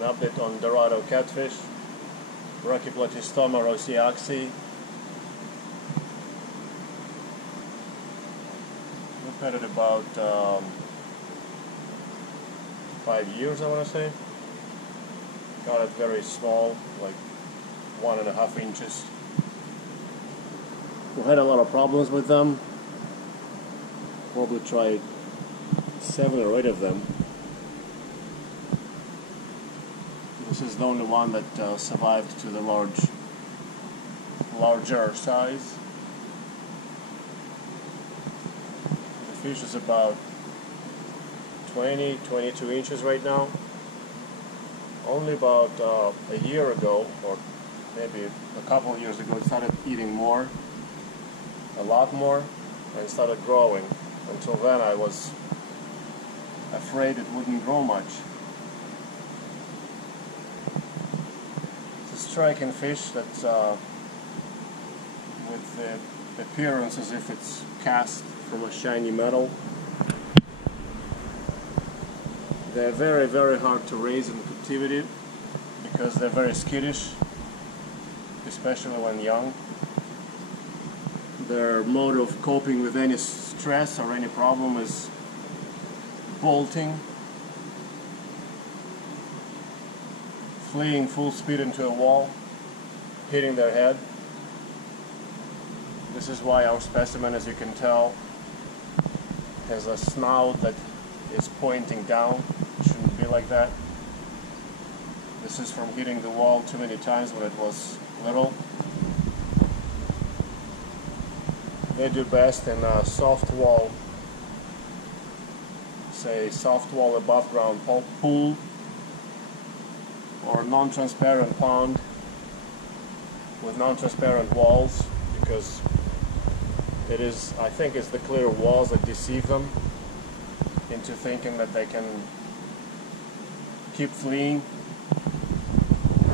An update on Dorado catfish, rousseauxii. We've had it about 5 years, I want to say. Got it very small, like 1.5 inches. We had a lot of problems with them. Probably tried 7 or 8 of them. This is the only one that survived to the larger size. The fish is about 20-22 inches right now. Only about a year ago, or maybe a couple of years ago, it started eating more, a lot more, and started growing. Until then I was afraid it wouldn't grow much. It's a striking fish that's with the appearance as if it's cast from a shiny metal. They're very, very hard to raise in captivity because they're very skittish, especially when young. Their mode of coping with any stress or any problem is bolting, fleeing full speed into a wall, hitting their head. This is why our specimen, as you can tell, has a snout that is pointing down. It shouldn't be like that. This is from hitting the wall too many times when it was little. They do best in a soft wall, say soft wall above ground pool or non-transparent pond with non-transparent walls, because it is, I think it's the clear walls that deceive them into thinking that they can keep fleeing.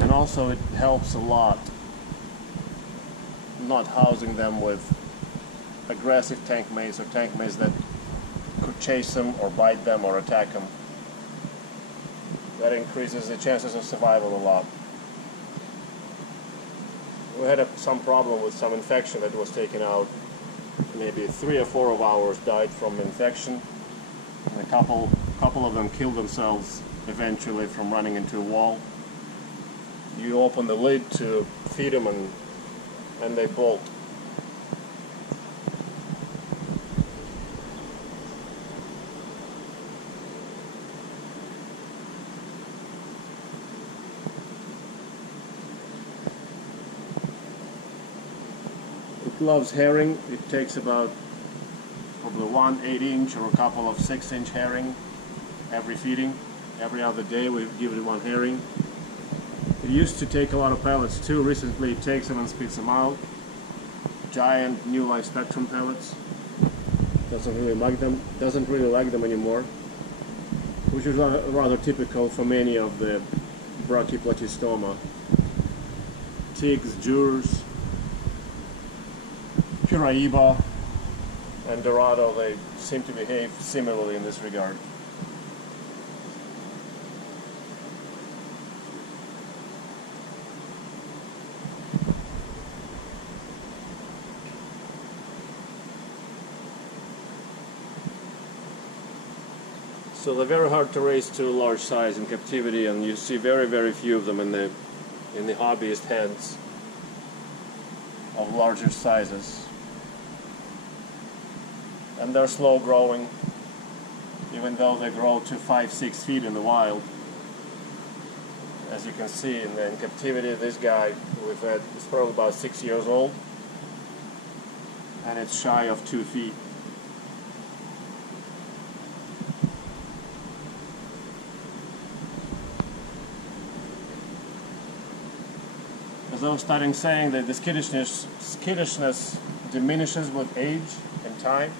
And also it helps a lot not housing them with aggressive tank mates or tank mates that could chase them or bite them or attack them. That increases the chances of survival a lot. We had some problem with some infection that was taken out. Maybe 3 or 4 of ours died from infection, and a couple of them killed themselves eventually from running into a wall. You open the lid to feed them and they bolt. It loves herring. It takes about probably 1 8-inch or a couple of 6-inch herring every feeding. Every other day we give it 1 herring. It used to take a lot of pellets too. Recently it takes them and spits them out. Giant New Life Spectrum pellets. Doesn't really like them anymore, which is rather typical for many of the Brachyplatystoma. Tigs, jurs, Piraiba, and Dorado, they seem to behave similarly in this regard. So they're very hard to raise to a large size in captivity, and you see very, very few of them in the hobbyist hands of larger sizes. And they're slow growing, even though they grow to 5-6 feet in the wild. As you can see in captivity, this guy we've had is probably about 6 years old, and it's shy of 2 feet. As I was starting saying, that the skittishness diminishes with age and time,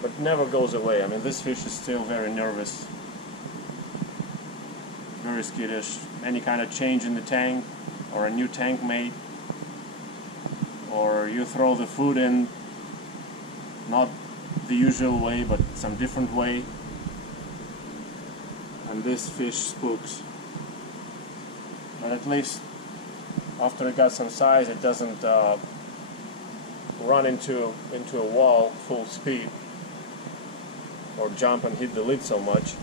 but never goes away. I mean, this fish is still very nervous, very skittish. Any kind of change in the tank, or a new tank mate, or you throw the food in, not the usual way, but some different way, and this fish spooks. but at least after it got some size, it doesn't run into a wall full speed or jump and hit the lid so much.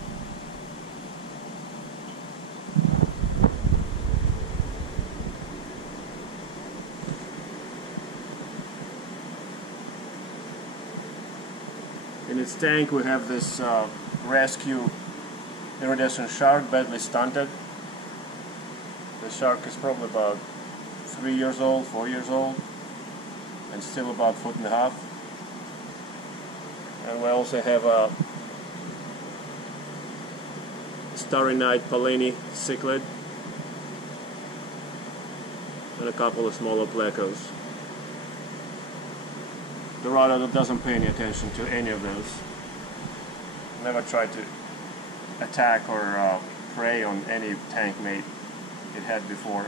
In its tank we have this rescue iridescent shark, badly stunted. The shark is probably about 3 years old, 4 years old, and still about 1.5 feet. And we also have a starry night Palini cichlid and a couple of smaller plecos. Dorado doesn't pay any attention to any of those. Never tried to attack or prey on any tank mate it had before.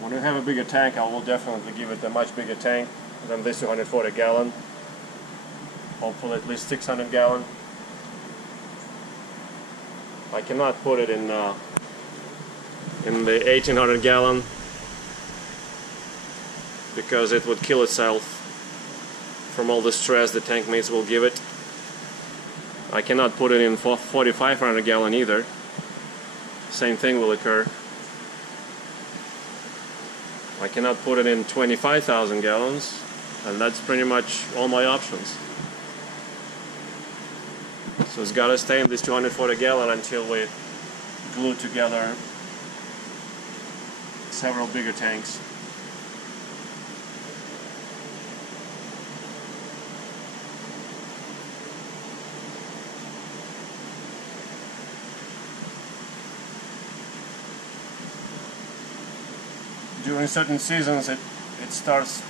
When we have a bigger tank, I will definitely give it a much bigger tank than this 240 gallon. Hopefully at least 600 gallon. I cannot put it in the 1800 gallon because it would kill itself from all the stress the tank mates will give it. I cannot put it in 4500 gallon either. Same thing will occur. I cannot put it in 25,000 gallons, and that's pretty much all my options. So it's got to stay in this 240 gallon until we glue together several bigger tanks. During certain seasons it starts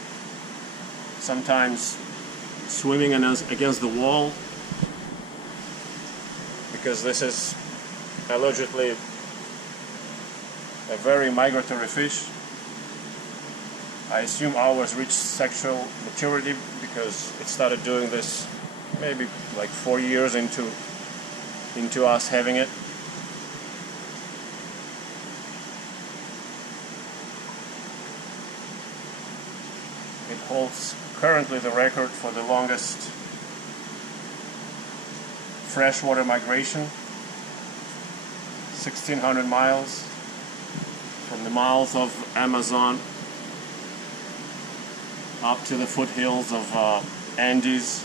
sometimes swimming against the wall, because this is allegedly a very migratory fish. I assume ours reached sexual maturity because it started doing this maybe like 4 years into us having it. It holds currently the record for the longest freshwater migration, 1,600 miles from the mouth of Amazon up to the foothills of Andes,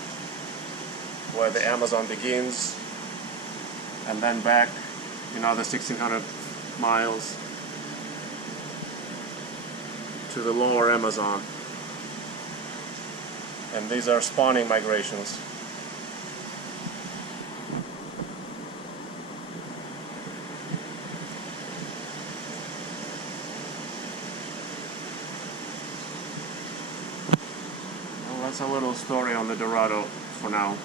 where the Amazon begins, and then back another 1,600 miles to the lower Amazon. And these are spawning migrations. Well, that's a little story on the Dorado for now.